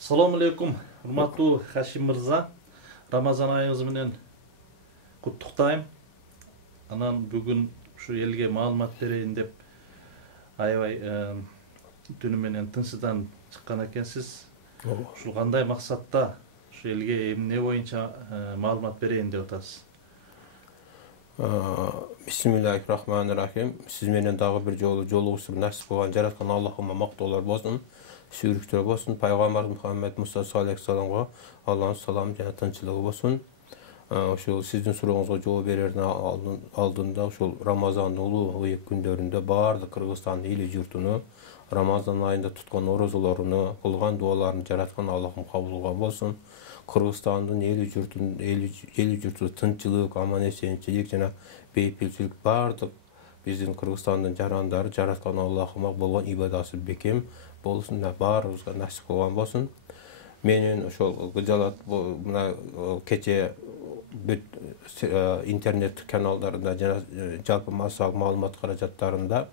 Assalamu alaikum, урматтуу Хашим мырза. Рамазан айыңыз менен куттуктайм. Анан бүгүн ушу элге маалымат берейин деп аябай түнү менен тынчыдан чыккан экенсиз. Ушул кандай максатта ушу элге эмне боюнча маалымат берейин деп атасыз? Bismillahirrahmanirrahim. Siz менен дагы бир жолу жолугушуп насип кылган жараткан Аллахыма мактоолор болсун. Sürüktür bolsun. Peygamber Muhammed Musa sallallahu aleyhi ve sellem'e Allah'ın salamı және тынчылыгы болsun. Ошол сиздин сурооңузга жооп берердин алдында ошол Рамазандын улуу ыйык күндөрүндө баардык Кыргызстандын эли журтуну Рамазан айында туткан орозолоруну, кылган дуаларын жараткан Аллахым кабыл кылган болсун. Кыргызстандын эли журту тынчылык, аман-эсенчилик жана бейпилчилик баардык биздин Кыргызстандын жарандары жараткан Аллахыма болгон ибадасы бекем болсын, баарыбызга насип кылган болсын. Менин ошол гыжалат мына кече бүт интернет каналдарында жана жалпы массалык маалымат каражаттарында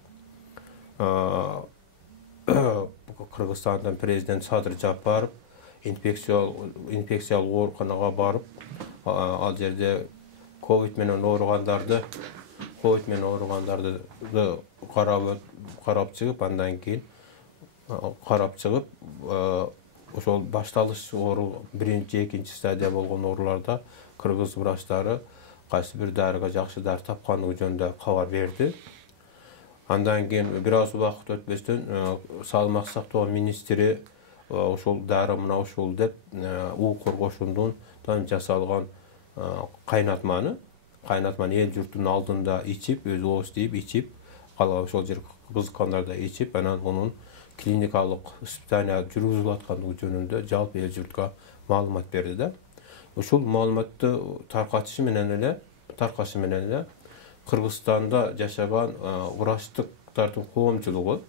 Кыргызстандан президент Садыр Жапаров инфекциялык ооруканага барып, ал жерде ковид менен ооругандарды карап чыгып, андан кийин ошол башталыш оору биринчи, экинчи стадия болгон ооруларда кыргыз врачтары кайсы бир дарыга жакшы дары тапкандыгы жөнүндө кабар берди. Андан кийин бир аз убакыт өтпөстөн саламаттык сактоо министри ошол дары мына ушул деп уу коргошундун жасалган кайнатманы эл журттун алдында ичип, өзү ооз тийип ичип, ошол жер кызыккандарда ичип, анан мунун клиникалык испытания жүргүзүлүп аткандыгы жөнүндө жалпы эл журтка маалымат берди да. Ушул маалыматты таркатышы менен эле Кыргызстанда жашаган врачтардын коомчулугу,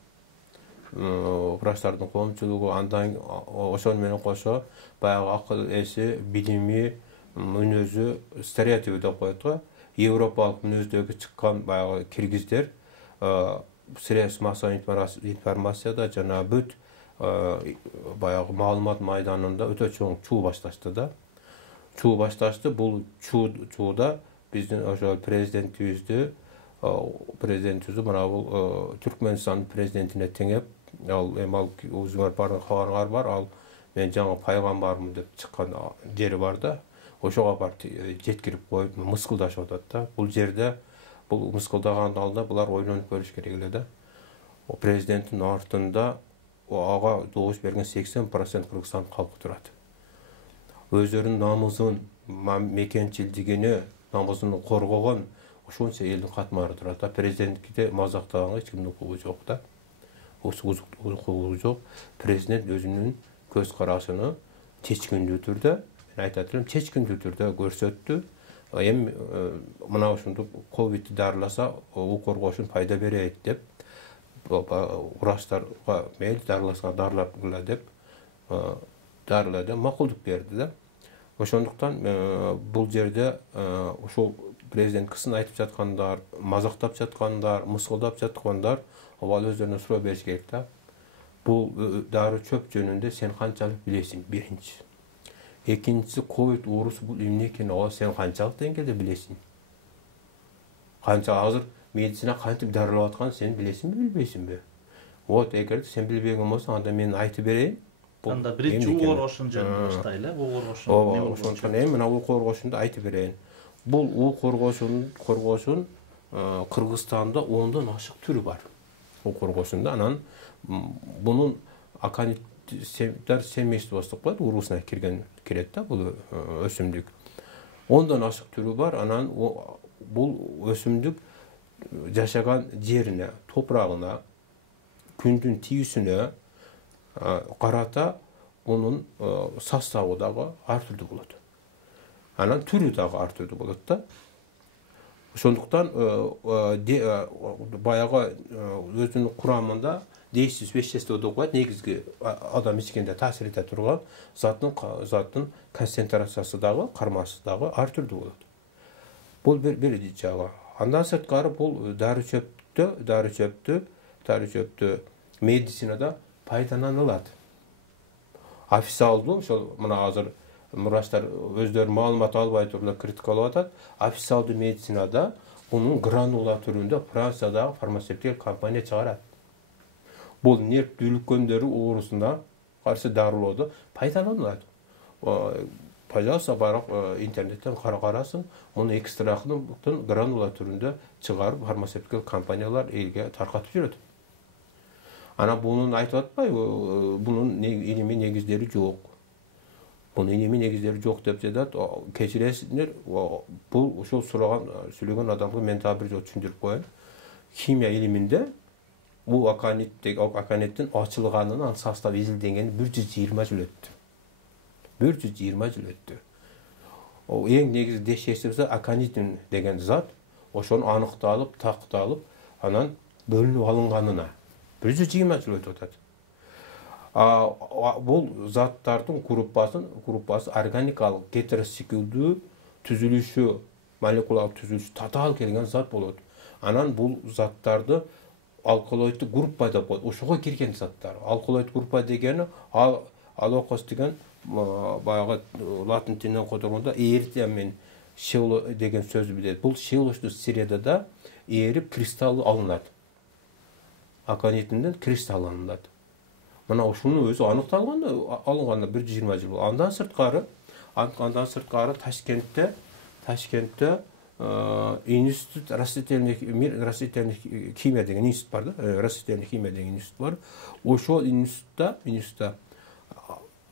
андан ошол менен кошо баягы акыл эси, билими, мүнөзү, стереотип деп коет го. Европалык мүнөздөгү чыккан баягы киргиздер средств массовой информацияда жана бүт баягы маалымат майданында өтө чоң чуу башташты да. Бул чууда биздин ошол президентибизди мына бул Түркмөнстандын президентине теңеп, ал өзүңөр бардык кабарыңар бар, ал мен жаңы пайгамбармын деп чыккан жери бар да. Ошого барып жеткирип коюп мыскылдашып атат да. Бул жерде бул мыскылдагандын алдында булар ойлонуп көрүш керек эле да. Президенттин артында ага добуш берген 80% Кыргызстан калкы турат. Өздөрүнүн намысын, мекенчилдигини, намысын коргогон ошончо элдин катмары турат да. Президентке мазактаганга эч кимдин укугу жок да. Укугу жок. Президент өзүнүн көз карашын чечкиндүү түрдө, мен айтат элем, чечкиндүү түрдө көрсөттү. Эми мына ушундук ковидти дарыласа уу коргош үчүн пайда берет деп врачтарга мейли дарыларгыла деп макулдук берди да. Ошондуктан бул жерде ушул президент кысын айтып жаткандар, мазактап жаткандар, мыскылдап жаткандар ал өздөрүнө суроо бериш керек да. Бул дары чөп жөнүндө сен канчалык билесиң? Биринчи. Экинчisi, ковид оорусу бул эмне экенин сен канчалык деңгээлде билесиң? Канча азыр медицина кантип дарылап атканын сен билесиңби, билбейсиңби? Вот, эгер сен билбеген болсоң, анда мен айтып берейин. Анда биринчи уу коргошун жөнүндө баштайлы, уу коргошун. Ошондуктан эми мына уу коргошунду айтып берейин. Бул уу коргошун Кыргызстанда 10дон ашык түрү бар. уу коргошунда анан бунун аконитар семействосы деп коет, уруусуна кирет да бул өсүмдүк. 10дон ашык түрү бар. Анан бул өсүмдүк жашаган жерине, топурагына, күндүн тийүүсүнө карата мунун составы дагы ар түрдүү болот. Анан түрү дагы ар түрдүү болот да. Ошондуктан баягы өзүнүн курамында действующий вещество деп коет, негизги адам ичкенде таасир эте турган заттын концентрациясы дагы, кармасы дагы ар түрдүү болот. Бул бир жагы. Андан сырткары бул дары чөптү медицинада пайдаланылат. официалдуу ошол мына азыр мураштар өздөрү маалымат албай туруп критикалап атат. Официалдуу медицинада bunun granula türünde Fransa'da farmasötik kompaniya çıgarat. Bul nerv düйлükköндөрү уурусуна каршы дарылоодо пайдаланылат. Пожалуйста, барып интернеттен карасың, муну экстрактын гранула түрүндө чыгарып фармацевтик компаниялар элге таркатып жүрөт. Ана бунун айтып атпайбы, бунун илимий негиздери жок. Bunun ilmi negizleri yok деп жатат. Кечиресиңер, бул ошол сүйлөгөн адамга мен дагы бир жолу түшүндүрүп коеюн. Химия илиминде бул акониттин ачылганын, анын составы изилденгени 120 жыл өттү. 120 жыл өттү. Эң негизи дешесибиз аконитин деген зат, ошону аныкталып, такталып, анан бөлүнүп алынганына 120 жыл өтүп атат. Бул заттардын группасы органикалык гетеросиклдүү түзүлүшү, молекулалык түзүлүшү татаал келген зат болот. Анан бул заттарды алкалоиддук группа деп коет. Ошого кирген заттар. Алкалоид группа дегени алокос деген баягы латин тилинен которгондо эрития менен шело деген сөз билет. Бул шелоштуу средада эрип кристалл алынат. Аконитинден кристалл алынат. Мына ушуну өзү аныкталганда, алынганда 120 жыл. Андан сырткары Ташкентте институт растительных химия деген институт бар да, растительный химия деген институт бар. Ошол институтта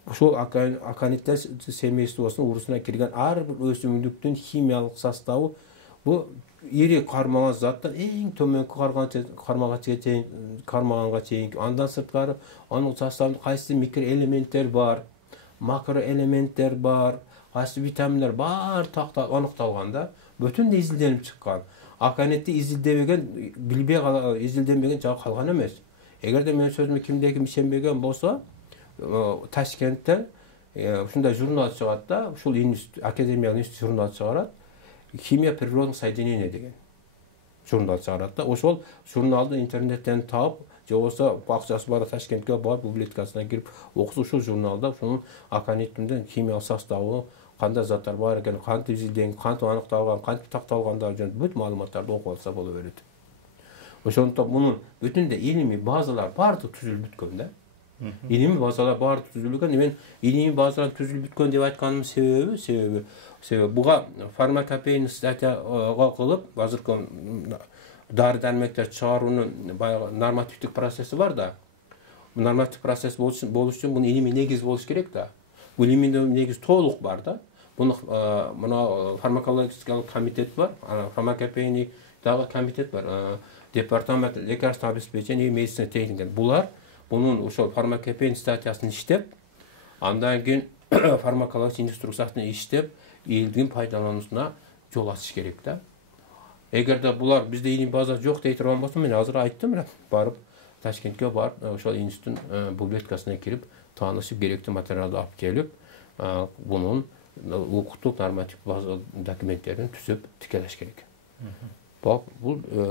ошол акониттер семействосунун уурусуна кирген ар бир өсүмдүктүн химиялык составы бул ири кармаган заттар эң төмөнкү кармаганга чейин, андан сырткары анын составында кайсы микроэлементтер бар, макроэлементтер бар, кайсы витаминдер бар аныкталган да, бүтүн изилденип чыккан. Аконитти изилденбеген жагы калган эмес. Эгерде менин сөзүмө кимдеки ишенбеген болсо, Ташкенттен ушундай журнал чыгат да, ушул академиялык институт журнал чыгарат. Химия природных соединений деген журнал чыгарат да. Ошол журналды интернеттен таап, же болбосо акчасы бар Ташкентке барып библиотекасына кирип окусу, ушул журналда ушунун акониттин химиялык составы, кандай заттар бар экени, кантип изилденген, кантип аныкталган, кантип такталгандыгы жөнүндө бүт маалыматтарды окуп алса боло берет. Ошондуктан мунун бүтүндө илимий базалар баардыгы түзүлүп бүткөн да. Илимий базалар баардыгы түзүлгөн. Мен илимий базалар түзүлүп бүткөн деп айтканымдын себеби буга фармакопейный статьяга кылып, азыркы дары-дармектер чыгаруунун баягы нормативдик процесси бар да. Бул нормативдик процесс болуш үчүн бунун илимий негиз болуш керек да. Бул илимий негиз толук бар да. Муну мына фармакологический комитет бар, фармакопейный дагы комитет бар, департамент лекарственного обеспечения и медицинской техники. Булар bunun ошол фармакопейный статьясын иштеп, андан кийин фармакология инструкциясын иштеп, элдин пайдалануусуна жол ачыш керек да. Эгерде булар бизде илимий база жок дей турган болсо, мен азыр айттым, барып Ташкентке барып, ошол институттун библиотекасына кирип, таанышып, керектүү материалды алып келип, бунун укуктук норматив база документтерин түзүп тикелеш керек. Бул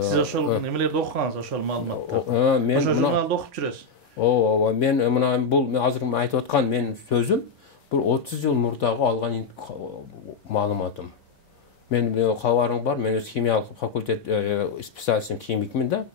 сиз ошол немелерди окугансыз, ошол маалыматтарды? Мен ошол журналды окуп жүрөсүз? Мен мына бул азыр айтып аткан менин сөзүм бул 30 жыл мурдагы алган маалыматым. Мен кабарың бар, мен өз химиялык факультет специалистим, химикмин да.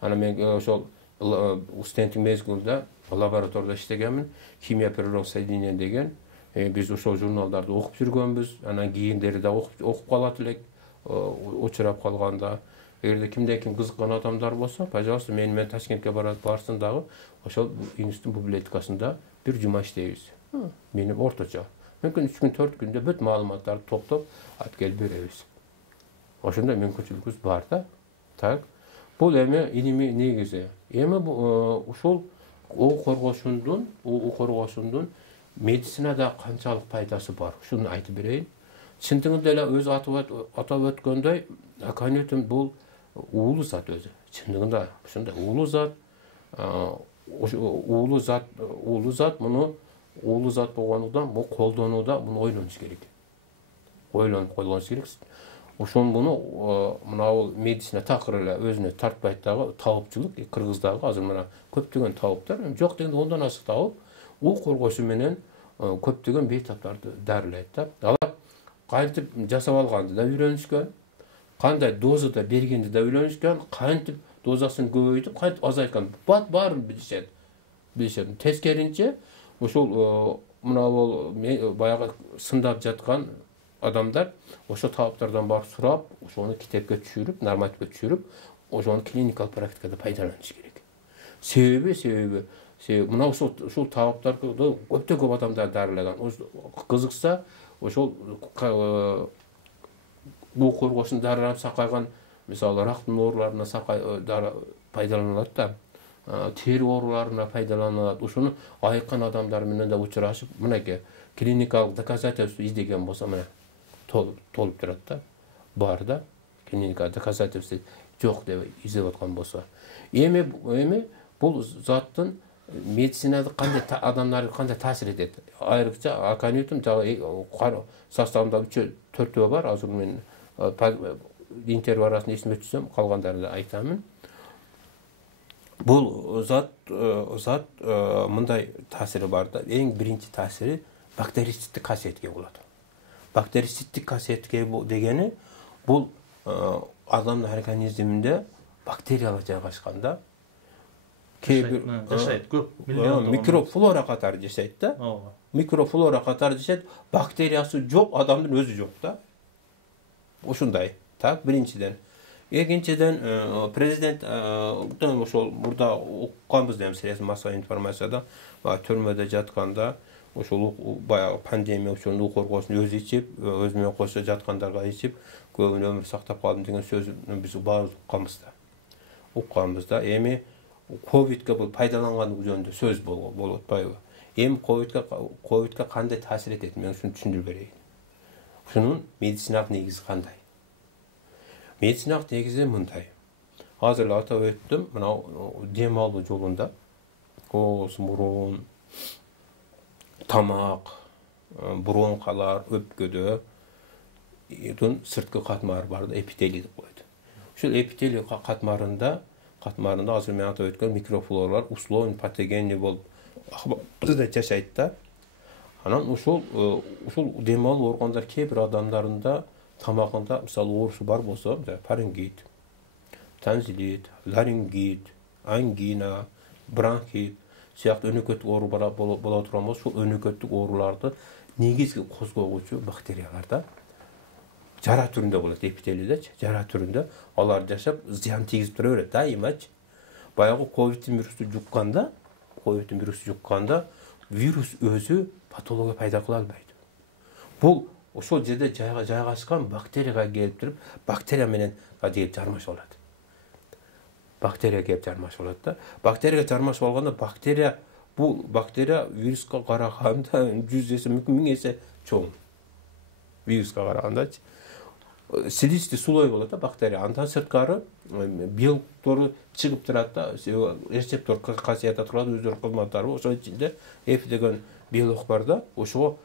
Ана мен ошол студенттик мезгилде лабораторияда иштегенмин. Химия природных соединений деген биз ошол журналдарды окуп жүргөнбүз. Анан кийиндери да окуп калат элек, учурап калганда. Эгерде кимде-ким кызыккан адамдар болсо, пожалуйста, менен Ташкентке барсын дагы, ошол институттун библиотекасында бир жума иштейбиз. Менин орточо. Мүмкүн 3 күн, 4 күндө бүт маалыматтарды топтоп алып келип беребиз. Ошондой мүмкүнчүлүгүбүз бар да. Так. Бул эми илимий негизи. Эми ушул коргоошундун медицинада канчалык пайдасы бар? Ушуну айтып берейин. Чындыгында эле өзү атап өткөндөй, аконитин бул уулуу зат өзү. Чындыгында ушундай уулуу зат, муну уулуу зат болгондуктан бул колдонууда муну ойлонуш керек. Ойлонуп колдонуш керек. Ошон муну мына бул медицина такыр эле өзүнө тартпайт дагы табыпчылык, Кыргыздагы азыр мына көптөгөн табыптар, жок дегенде 10дан ашык табып, у коргошу менен көптөгөн бейтаптарды дарылайт да. Алар кантип жасап алганды да үйрөнүшкөн, кандай дозада бергенди да үйрөнүшкөн, кантип дозасын көбөйтүп, кантип азайткан баарын билишет. Тескеринче ошол мына баягы сындап жаткан адамдар ошо таптардан барып сурап, ошону китепке түшүрүп, нормативге түшүрүп, ошону клиникалык практикада пайдаланыш керек. Себеби мына ушул таптарды көп адамдар дарылаган. Кызыкса, ошол бул коргоштун дарыларын сакайган, мисалы рактын ооруларына пайдаланылат да. Тери ооруларына пайдаланылат. Ошону айыккан адамдар менен да учурашып, мынакей клиникалык доказательство издеген болсо, мына толуп турат да. Бар да. Клиникалык доказательство жок деп издеп аткан болсо. Эми бул заттын медицинада кандай адамдарды кандай таасир этет? Айрыкча аконитум составында 3-4 бар. Азыр мен интервью арасында эсиме түшсөм, калгандарды айтамын. Бул зат мындай таасири бар да. Эң биринчи таасири бактерицидтик касиетке болот. Бактерицидтик касиетке дегени бул адамдын организминде бактериялар жайгашканда жашайт көп микрофлора катары жашайт да. Микрофлора катары жашайт, бактериясы жок, адамдын өзү жок да. Ушундай. Так, биринчиден. Экинчиден, президент ошол мурда укканбыз дейм, средства массовой информацияда, түрмөдө жатканда ошол баягы пандемия үчүн у коргоосун өзү ичип, өзү менен кошо жаткандарга ичип, көбүн өмүр сактап калдым деген сөзүн биз баарыбыз укканбыз да. Эми ковидке бул пайдаланган жөнүндө сөз болуп атпайбы? Эми ковидке кандай таасир этет? Мен ушуну түшүндүрүп берейин. Ушунун медициналык негизи кандай? Медициналык негизи мындай. Азыр эле атап өттүм, мына дем алуу жолунда кооз, мурун, тамак, бронхалар, өпкөдө сырткы катмары бар да, эпителий деп коет. Ушул эпителий катмарында азыр мен атап өткөн микрофлоралар условно патогенный болуп бизде жашайт да. Анан ушул дем алуу органдар кээ бир адамдарында тамагында мисалы оорусу бар болсо, фарингит, танзилит, ларингит, ангина, бронхит сыяктуу өнөкөттүк оору боло турган болсо, ушул өнөкөттүк ооруларды негизги козгогучу бактериялар да. Жара түрүндө болот, эпителийдечи, жара түрүндө алар жашап, зыян тийгизип тура берет дайымачы. Баягы ковидтин вирусу жукканда, вирус өзү патология пайда кыла албайт. Бул ошол жерде жайгашкан бактерияга келип туруп, бактерия менен жармашып алат. Да. Бактерияга жармашып алганда, бул бактерия вируска караганда 100 эсе, 1000 эсе чоң. Вируска карагандачы. Слизистый слой болот да бактерия. Андан сырткары белоктору чыгып турат да, рецептор касиети турат, өздөрүнүн кызматтары. Ошол ичинде эф деген белок бар да, ошого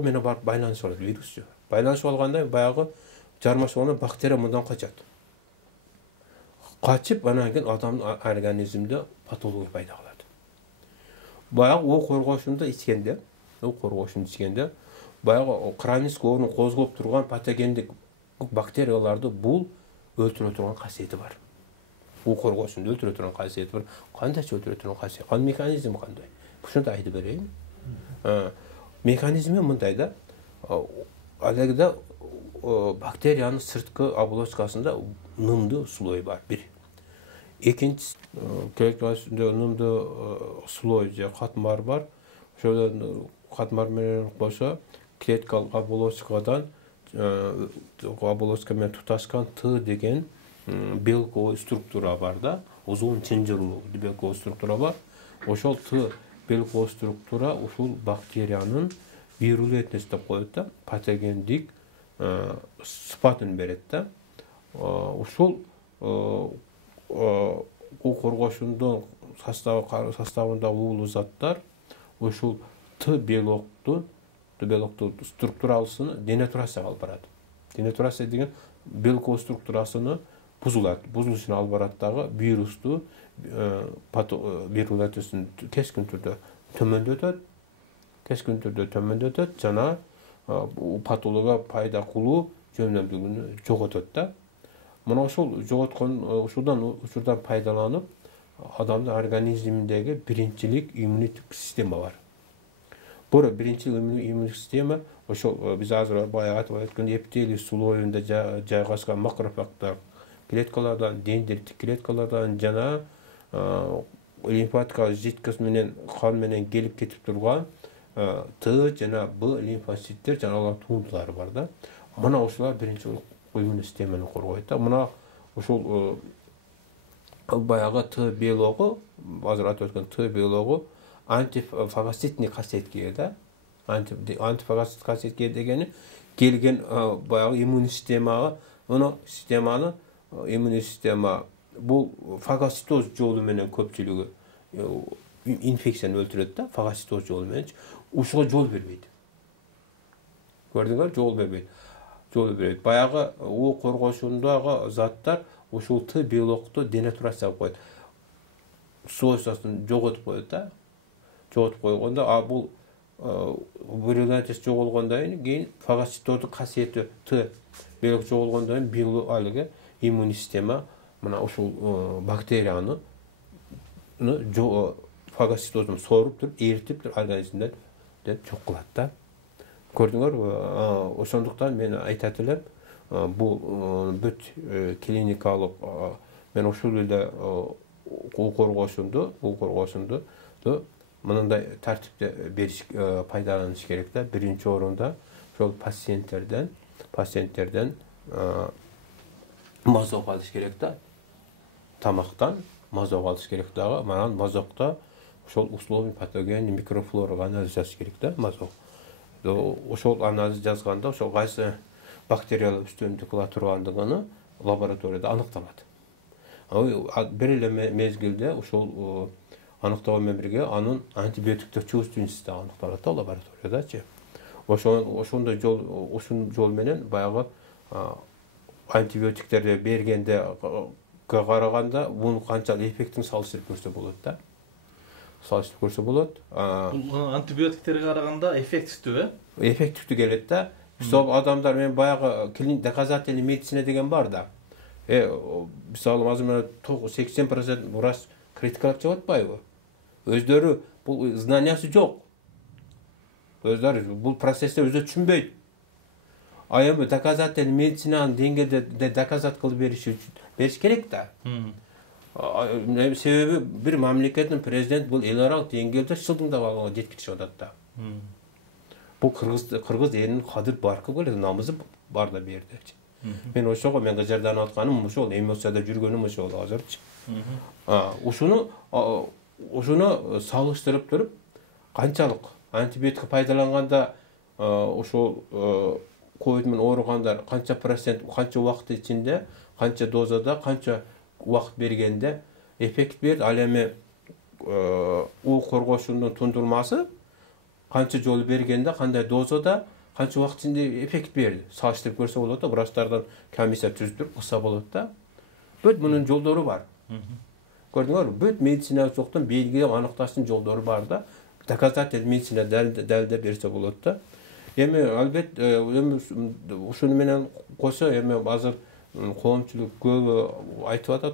менен барып байланышып алат вирус. Байланышып алганда баягы жармашып алганда бактерия мындан качат. Качып, анан кийин адамдын организминде патология пайда кылат. Баягы у коргоошунду ичкенде, баягы хронический оорууну козгоп турган патогендик бактерияларды бул өлтүрө турган касиети бар. У коргоошунду өлтүрө турган касиети бар. Кандайча өлтүрө турган касиети? Ал механизми кандай? Ушуну айтып берейин. Механизми мындай да. Алегде бактериянын сырткы оболочкасында нымдуу слой бар, бир. Экинчиси клеткасында нымдуу слой же катмар бар. Ошол катмар менен кошо клеткалык оболочкадан оболочка менен туташкан Т деген белковый структура бар да, узун чынжырлуу белковый структура бар. Ошол Т белковый структура ушул бактериянын вирулентность деп коет да, патогендик сыпатын берет да. Ушул коргоошундун составында уулуу заттар ушул Т белоктун структурасыны денатурацияга алып барат. Денатурация деген белковый структурасыны бузулушуна алып барат дагы вирусту вирулентностун кескин түрдө төмөндөтөт, keskin түрдө төмөндөтөт жана патология пайда кылуу жөнөмдүүлүгүн жоготот да. Мына ошол жоготкон ушудан пайдаланып адамдын организминдеги биринчилик иммундук система бар. Бул биринчи иммундук система ошол биз азыр баягы айтып өткөн эпителий слоюнда жайгашкан макрофагдар клеткалардан, дендрит клеткалардан жана лимфатикалык жидкость менен кан менен келип кетип турган Т жана Б лимфоциттер жана алар туындулары бар да. Мына ошолар биринчи иммундук системаны коргойт да. Мына ошол баягы Т белогу, азыр айтып өткөн Т белогу антифагоцитный касиетке ээ да. Антифагоцит касиетке дегени келген баягы иммундук системага, иммундук система бул фагоцитоз жолу менен көпчүлүгү инфекцияны өлтүрөт да, фагоцитоз жолу менен. Ушуга жол бербейт. Көрдүңөр, жол бербейт. Баягы коргошундагы заттар ушул Т белокту денатурация кылып коет. Свойствосын жоготуп коет да. Жоготуп койгондо, бул вирулентность жоголгондон кийин фагоцитоздун касиети Т белок жоголгондон кийин алыгы иммундук система мына ушул бактерияны фагоцитозун соруп туруп, эритип туруп организмден жок кылат да. Көрдүңөр, ошондуктан мен айтат элем, бул бүт клиникалык мен ушул эле коргошунду мындай тартипте бериш, пайдаланыш керек да. Биринчи орунда ошол пациенттерден мазок алыш керек да. Тамактан мазок алыш керек дагы. Манан мазокто ошол условный патогенный микрофлорага анализ жазыш керек да, мазок. Ошол анализ жазганда ошол кайсы бактериялык үстөмдүк кыла тургандыгын лабораторияда аныкталат. Бир эле мезгилде ошол аныктоо менен бирге анын антибиотиктер чувственности да аныкталат да лабораториядачы. Ошондой жол менен баягы антибиотиктерди бергенде караганда бунун канчалык эффектин салыштырып көрсө болот да. Бул антибиотиктерге караганда эффективдүү, эффективдүү келет да. Мисалы адамдар мен баягы доказательный медицина деген бар да. Мисалы азыр 80% врач критикалап чыгып атпайбы? Өздөрү бул знаниясы жок. Өздөрү бул процессти өзү түшүнбөйт. Эми доказательный медицинанын деңгээлде доказат кылып бериш керек да. Себеби бир мамлекеттин президент бул эл аралык деңгээлде шылдыңдап алганга жеткиришип атат да. Бул кыргыз элинин кадыр баркы келет, намызы бар да бердечи. Мен ошого мен кыжырданып атканым ошол, эмоцияда жүргөнүм ошол азырчы. Ушуну салыштырып туруп, канчалык антибиотик пайдаланганда ошол ковид менен ооругандар канча процент, канча убакыт ичинде, канча дозада, канча убакыт бергенде эффект берди. Ал эми коргошундун тундурмасы канча жол бергенде, кандай дозада, канча убакыт ичинде эффект берди. Салыштырып көрсө болот да, врачтардан комиссия түзүп кылса болот да. Бүт мунун жолдору бар. Көрдүңөр, бүт медицина жоктон белгилеп аныкташтын жолдору бар да. Доказательный медицина далилдеп берсе болот да. Эми албетте ушуну менен кошо эми азыр коомчулук көбү айтышып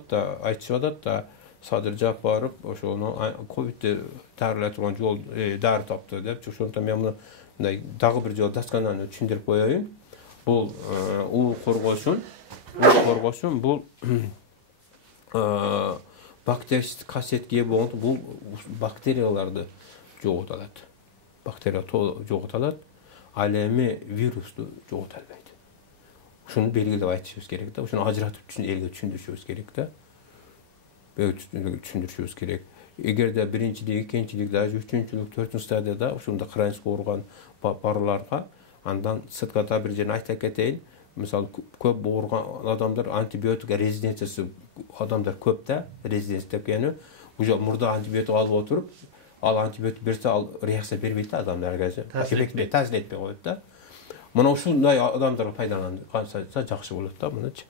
атат да, Садыр Жапаров ошону ковидти дарылай турган жол дары таптı деп. Ошондуктан мен мындай дагы бир жолу дачкананы түшүндүрүп коеюн. Бул коргошун бул бактериялык касиетке ээ болгондо бул бактерияларды жоготалат. Бактерия жоготалат. Ал эми вирусту жогота албайт. Ушуну белгилеп айтышыбыз керек да. Ушуну ажыратып элге түшүндүрүшүбүз керек да. Түшүндүрүшүбүз керек. Эгерде биринчилик, экинчилик, даже үчүнчүлүк, төртүнчү стадияда ушунда хронический ооруган барларга андан сыртката бир жерин айта кетейин. Мисалы көп ооруган адамдар антибиотик резистенциясы адамдар көп да, резистенция дегени уже мурда антибиотик алып отуруп, ал антибиотик берсе ал реакция бербейт да адамдарга. Таасир этпей коет да. Мына ушундай адамдарга пайдаланса жакшы болот да, мынычы.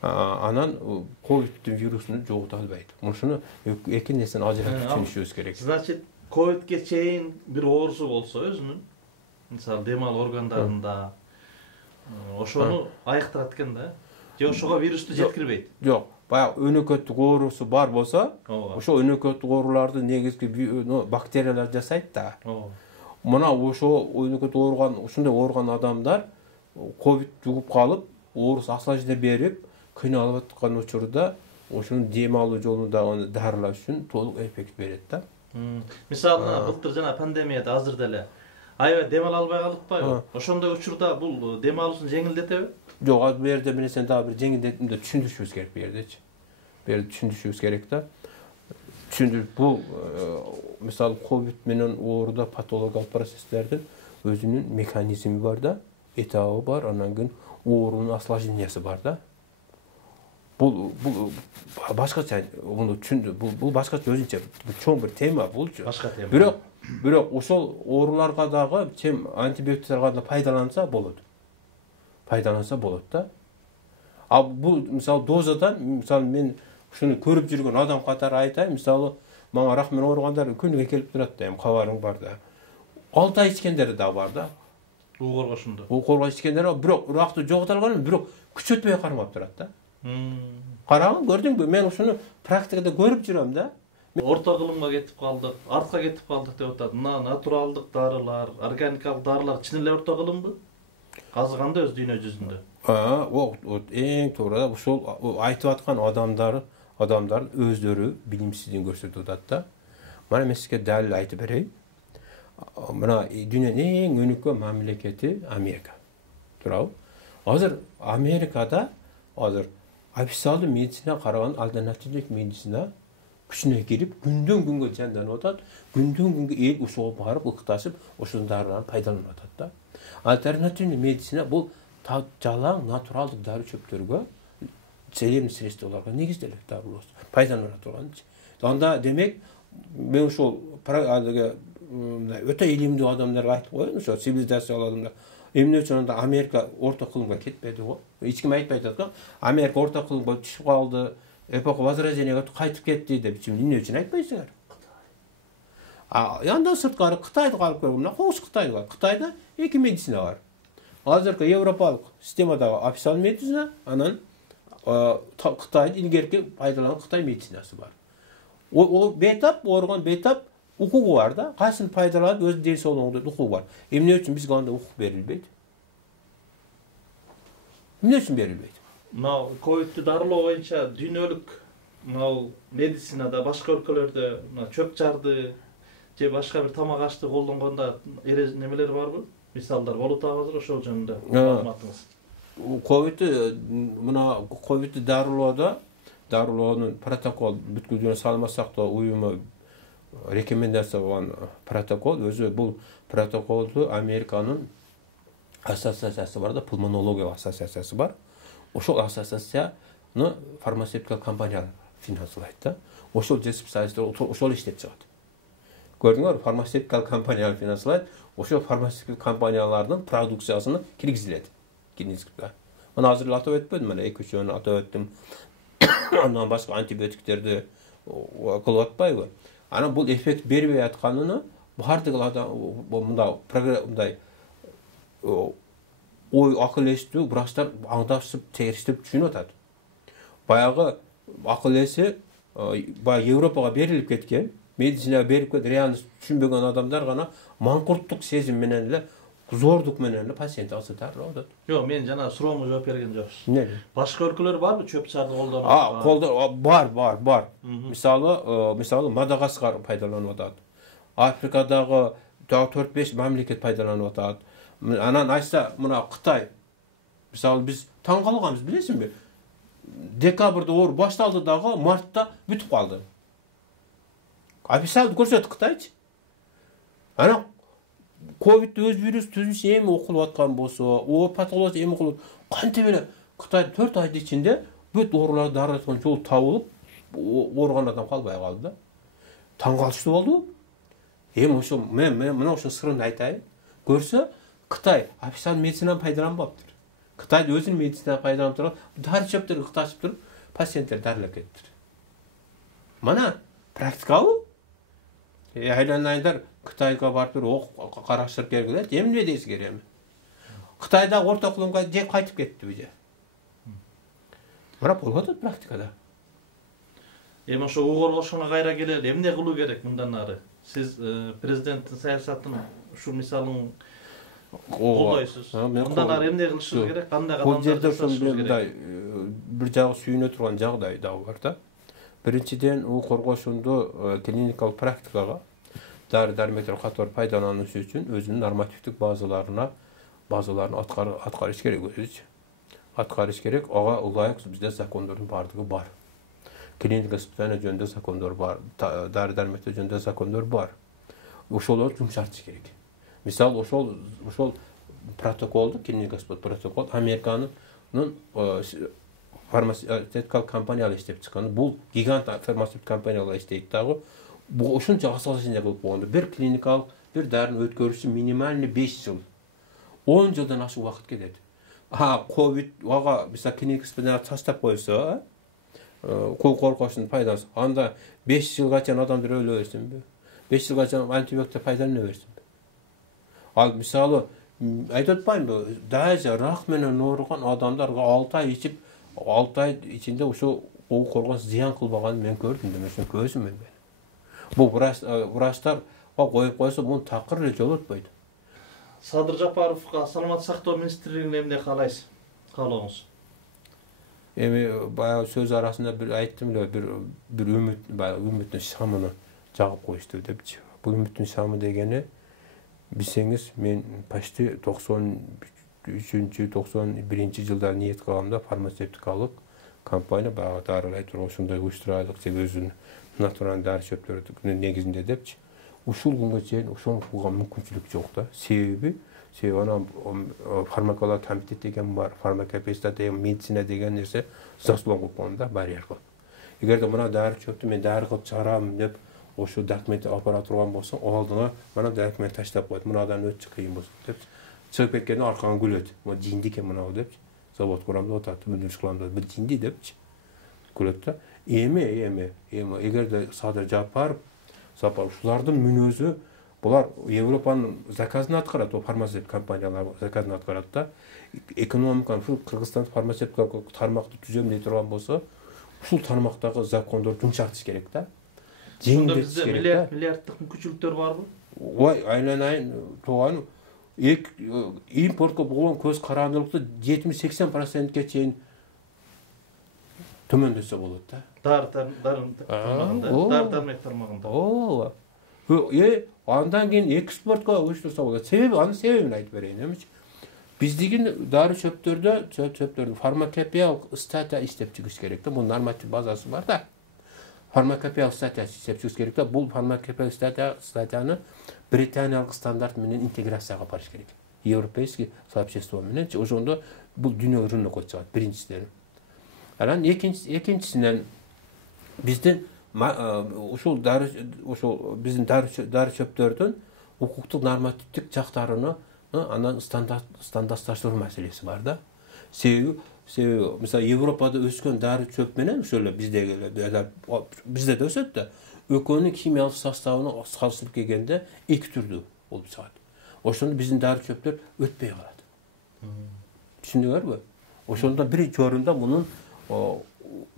Анан ковидтин вирусун жогота албайт. Мушуну эки нерсени ажыратып түшүнүшүбүз керек. Значит, Covid'ge çeyin bir oğrusu bolsa özünün, misal demal organlarında, oşonu ayıktırat eкен da. Je oşoga virüstü jetkirбейт. Yok. Bayağı önököttük oğrusu bar bolsa, oşo önököttük oğrulardı negizgi bakteriyalar jasayt da. Mına oşo önököt oğurgan, uşunday oğurgan adamlar Covid jugup kalıp, oğrus aslajda berip, kıynalıp atқан uçurda oşunun dem alуу jolunda onu darılaş üçün toluk effekt berет da. Misalına былтыр жана пандемияда азыр деле аябай дем ала албай калдыкпайбы? Ошондой учурда бул дем алуусун жеңилдетеби? Жок, az bu yerde bilesen daha bir жеңилдетимди түшүндүрүшүбүз керек bu yerdeçi. Bu yerde түшүндүрүшүбүз керек da. Түшүндүрүп bu misal Covid menen oğruda patologik proseslerden özünün mekanizmi var da, etabı var, anan gün oğrunun aslaşınyası var da. Bu başkaça bunu düşündü. Bu başkaça özünçe çoğun bir tema bulcu. Başka tema. Biroq oşol oğrularga dagı hem antibiotiklerga da faydalansa bolot. Faydalansa bolot da. Ab bu misal dozadan misal men şunu görüp жүргөн adam katары aytayım. Misal maňa rahmen oğurgandar күнүгө kelip durat da, kabarың bar da. 6 ay içkenleri da var da. Uğurgaşında. Uğurga içkenleri biroq urakты jogotulgan, biroq küçötmeye karmap durat da. Qarağın gördüңbü? Men şunu praktikada görüp жүрөm da. Orta kılımga ketip kaldık, artka ketip kaldık dep atат. Naturalдык darılar, organikalik darılar çinile orta kılımby? Kazıganda öz dünya yüzünde. O en toğrada bu sol aytıp atkan adamlar özleri bilimsizliğini gösterdi da. Mana men sizge dalil aytıp bereyim. Mana dünyanın en önükü memleketi Amerika. Turabı. Hazır Amerikada hazır ofitsialdy medisina karagan alternativlik medisina küçüne girip günden günge jandanıp atat. Günden günge el usuğa barıp ıktaşıp oşunlardan faydalanıp atat da. Alternativlik medisina bu jalan naturaldyk dary çöptörgө selem siresti olarga negizделip darылат. Faydalanat olan. Onda demek men ошол öte ilimli adamlarga aytıp koyun, ошо sivilizasiyalı adamlar. Emne üçin da Amerika orta kılımga ketmedi go. Hiç kim aytpayt atkan. Amerika orta kılımga düşüp kaldı. Epoka возрождениеге кайтып кетти деп эмне үчүн айтпайсыңар? Yandan sırtkarı Kıtay'da kalıp görüyorum. Hoş Kıtay'da var. Kıtay'da iki medisina var. Hazırki Avrupalık sistemada ofitsial medisina, anan Kıtay'da ilgerki faydalan Kıtay medisinası var. O betap, organ betap hukuku var da. Kaysın faydalanıp öz dersi olan hukuku var. Emne üçün biz ganda hukuk verilbeydi. Emne üçün verilbeydi. Covid'li darıloo boyunca dünölük medisinada, başka ülkelerde çöp çardı, je başka bir tamak açtı kollanğanda nemeler barby? Misallar bolup hazır oşol jönündө maglumatыңыз. Covid'li darıloonun protokol бүткүлүнө салмасак да уюму рекомендация болгон протокол, өзү бул протоколду Американын ассоциациясы бар да, пулмонология ассоциациясы бар. Ошол ассоциацияны фармацевтикалык компаниялар финансылайт да. Ошол специалисттер ошол иштеп чыгат. Gördüңөр, фармацевтикалык компаниялар финансылайт. Ошол фармацевтикалык компаниялардын продукциясыны киргизилет. Кинизикте. Мына азыр атап өтпөдүм, мына 2-3 жөнү атап өттүм. Андан башка антибиотиктерди кылып атпайбы? Ana bu effekt bermey atkanını bardıq adam mындай oy akıl esti braçlar аңдашып терістіп düşünüp atat. Bayağı akıl esi bayağı Avrupa'ya berilip ketken, medisina berip ketken, realni düşünbеген adamlar gana mankурттук сезим менен эле зордук менен эле пациент асытар атат. Yok, men jana surooңа жооп берген жоксуз. Ne? Başka ülkeler var mı çöp çardı koldanıp? Kolda var. Misalı Madagaskar faydalanıp atat. Afrikadagı 4-5 memleket faydalanıp atat. Anan aysa mına Kıtay. Misalı biz taң kalганбыз, bilesinmi? Dekabrda or baştaldı dağı, martda бүтүп kaldı. Ofitsial көрсөтүп Kıtayчы. Ana Covid öz virüs tüzüş emi okulup atkan bolsa, o patoloji emi okulup kantep ele Kıtay 4 ayda içinde büt orular darılatkan jol tabılıp organ adam kalbay kaldı da. Taң kalıştı oldu. Oşo men mına oşo sırrını aytayım. Görse Kıtay ofitsial medisinadan faydalanbaptır. Kıtay özünün medisinadan faydalanıp turap, dary çöpleri kıtaşıp turup pasientler darılap kettir. Mana praktika bu. Aylanaylar Kıtayga barıp bir ok karaştırıp geldiler. Emne deysiz geremi. Kıtayda orta okulumga je qaytıp ketdi bije. Bırak bolgadı praktikada. Emin şu uğurlaşına gayra gelir. Emne kılı gerek bundan nari? Siz prezidentin siyasatını şu misalın koldaysız. Bundan nari emne kılışınız gerek? Qanday qadamlar tasışınız gerek? Bir jagı sүйүнө турган жагдай да бар да. Биринчиден, у коргошунду клиникалык практикага dari-darmekler қатар пайдаланушы үчүн өзүнүн нормативдик базаларын аткарыш керек өзү. Аткарыш керек. Ага ылайык бизде закондордун бардыгы бар. Клиника испытания жөнүндө закондор бар. Dari-darmekler жөнүндө закондор бар. Ошолорду жумшартыш керек. Мисалы, ошол протоколду, клиника протокол Американын фармацевтикалык компаниялар иштеп чыккан. Бул гигант фармацевтик компаниялар иштейт дагы. Bu uşunca asasınca kılıp boğandı. Bir klinikal, bir darın ötkörüsü minimalini 5 yıl. 10 yıldan aşık vakit geledi. Covid, vaga, mesela klinik ispinler taştap koysa, korkoşunun paydası. Anda 5 yıl kaçan adamdır öyle versin mi? 5 yıl kaçan antibiyotik faydalı ne versin mi? Al, misali, aytatmayın bu, daha önce rahmenen oruğan adamlar 6 ay içip, 6 ay içinde o korkon ziyan kılbağanı ben gördüm demesin, gözüm ben. Bu vraçlar koyup koysa bunu takır ile jol ötpöydü. Sadır Japarovga Salamat Saktоо Ministrligine emne kalaysiz? Kaloğunuz? Bayağı söz arasında bir aytdım ile bir ümitin şamını jagıp koyuştu depçi. Bu ümitin şamı degeni bilseniz men paşti 93-91 жылдар niyet kılamda farmasevtikalık kampanya bayağı darılay turgu uşunday uyuşturaylık özünü natural dari çöpleri negizinde depçi. Uşul günge çeyin uşul kılga mümkünçülük jok da. Sebebi ana farmakologiya komitet degen bar, farmakopeysta degen, medisina degen nerse zaslon kılıp onda barrier kılıp. Egerde muna dari çöptü men dari kılıp çağıramın dep oşu dokument apara turgan bolsa, o aldığına bana dokument taşlap koydu. Munadan öt çıkayım bolsun dep. Çıkıp etkeni arkadan gülöt. Bu cindi ke muna dep. Zavod kuramda otattı, müdürlük kılamda. Bu cindi dep. Gülöt da. Emi. Egerde Sadır Japarov, şulardın münözü, bular Evropanın zakazını atkarat, o farmasevtik kompaniyalar zakazını atkarat da, ekonomikan, şu Kırgızstan farmasevtik tarmakta tüzem ne turgan bolsa, şul tarmaktagı zakondor jumşartış gerek da. Şunda bizde milyardlık mümkünçülükler var mı? Vay, aynen toğanı. Importka bolan köz karanlıkta 70-80%'e çeyin tömöndöse bolot da. Darmek tarmagında. Oo. Andan keyin eksportga uyuştursa bolot. Sebebi, anın sebebini aytıp bereyim demiş. Bizdegin dari çöptörün farmakopeyalыk statiya işlep çıkış gerek de. Bunun normativ bazası var da. Farmakopeyalыk statiya işlep çıkış gerek de. Bu farmakopeyalыk statiyany Britaniyalık standart menen integrasiyaga aparish gerek. Европейский сообщество менен ошондо бул дүйнө рынок чыгат биринчисинен. Анан экинчисинен биздин биздин дары çöptөрдүн укуктук нормативдик жактарыны анан стандартташтыруу маселеси бар да. Себеби mesela Европада өскөн дары çöp менен ошол бизде да өсөт да. Экөөнүн химиялык составына салыштырып келгенде эки түрдүү болуп чыгат. Ошондо биздин дары çöptөр өтпөй калат. Түшүндүңөрбү? Ошондо бир жорунда мунун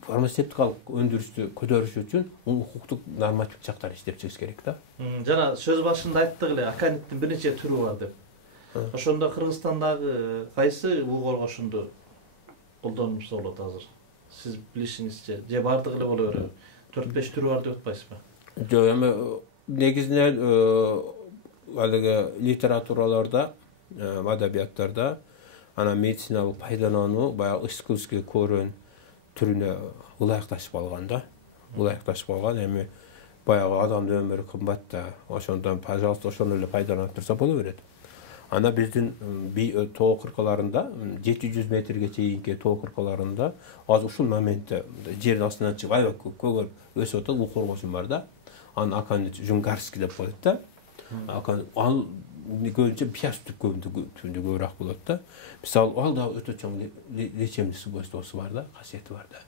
фармацевтикалык өндүрүштү көтөрүш үчүн укуктук норматив жактар иштеп чыгыш керек да. Жана сөз башында айттык эле, аканиттин бир нече түрү бар деп. Ошондо Кыргызстандагы кайсы угоргошунду колдонмуш болот азыр? Сиз билишиңизче, же бардыгы эле боло береби? 4-5 түрү бар деп атпайсызбы? Жок, эми негизинен алыгы литератураларда, адабияттарда ana медициналык пайдалануу баягы ышкылышка көрөн түрүнө ылайыкташып алган да. Ылайыкташып алган, эми баягы адамдын өмүрү кымбат да. Ошондон, пожалуйста, ошону эле пайдаланып турса боло берет. Ана биздин тоо кыркаларында 700 метрге чейинки тоо кыркаларында азыр ушул моментте жердин астынан чыгып аябай көгөр өсүп атат, бул коргосун бар да. Аны Акан Жунгарский деп коет да. Акан ал көбүнчө пияз түккөндү көбүрөөк болот да. Мисалы, ал да өтө чоң лечебный свойствосу бар да, касиети бар да.